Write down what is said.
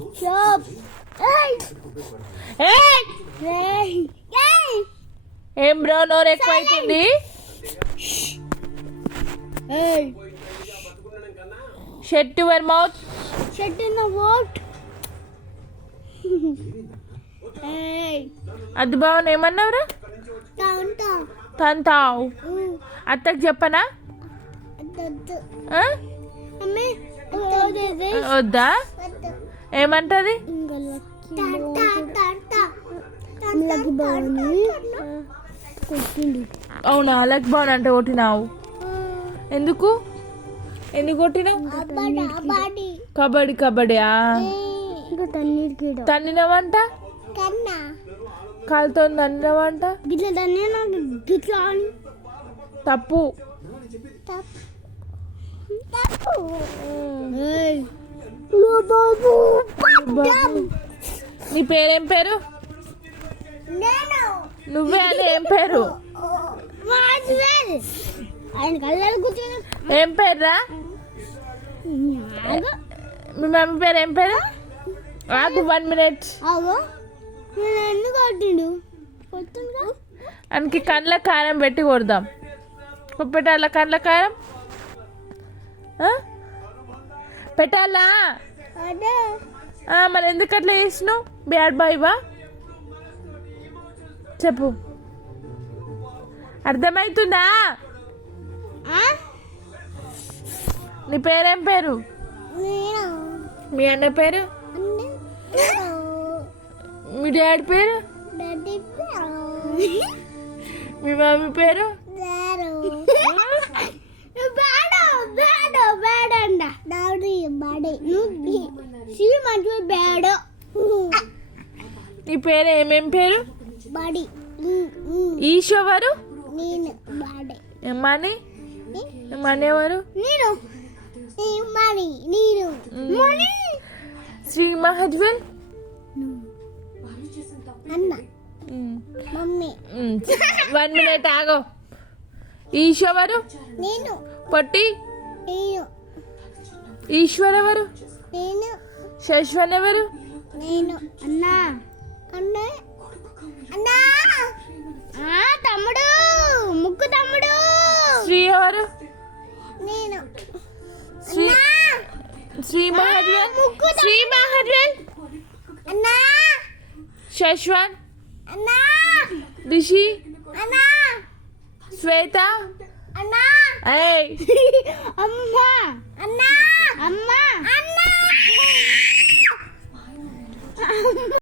Stop. Hey. Hey! ఏం bro నోరు ఎక్కువైతుంది. Hey! Shut your mouth. Shut in the what? Hey! అది బావన్ ఏమన్నావురా? Down. తంతావు. అత్తకు చెప్పనా? ఆ? Mummy, వద్దా? ఏమంటది? లక్కీ బాగుంది కొట్టిండు. అవునా లక్ బాన్ అంటే కొట్టినావు. ఎందుకు కొట్టినా? కబడ్డీ ఇంకా తన్నీడికి తన్నినవంట, కాలుతో తన్నినవంట. గిట్ల తన్నీ నాకు గిట్లా అని తప్పు. నీ పేరేం పేరు? నువ్వే అని ఏం పేరు? ఆయన కళ్ళ కూర్చొని ఏం పేరురా? మీ మమ్మీ పేరు ఏం పేరు? ఆగు 1 minute. అవో నేను ఎందుకు కొట్టిండు కొట్టిండుగా ఆయనకి కండ్ల కారం పెట్టి కొడదాం. పెట్టాలా కండ్ల కారం? పెట్టాలా? అదే మరి ఎందుకు అట్లా చేసినావు? బ్యాడ్ బాయ్వా? చెప్పు, అర్థమవుతుందా? నీ పేరేం పేరు? మీ అన్న పేరు? మీ డాడీ పేరు? మీ మమ్మీ పేరు? నీ పేరు ఏమేం పేరు? ఈశ్వరు మనీ మనీ ఎవరు? శ్రీ మహజ్వల్ అన్న మమ్మీ 1 minute ఆగో. ఈశ్వరు నేను పొట్టి నేను ఈశ్వర్ ఎవరు? నేను శశ్వన్ ఎవరు? నేను అన్నా అన్నా అన్నా తమ్ముడు ముక్కు తమ్ముడు. శ్రీ ఎవరు? నేను శ్రీ మహజ్వల్ అన్నా శశ్వన్ అన్నా రిషి అన్నా శ్వేత అన్నా ఏయ్ అమ్మా అన్నా అమ్మా అన్నా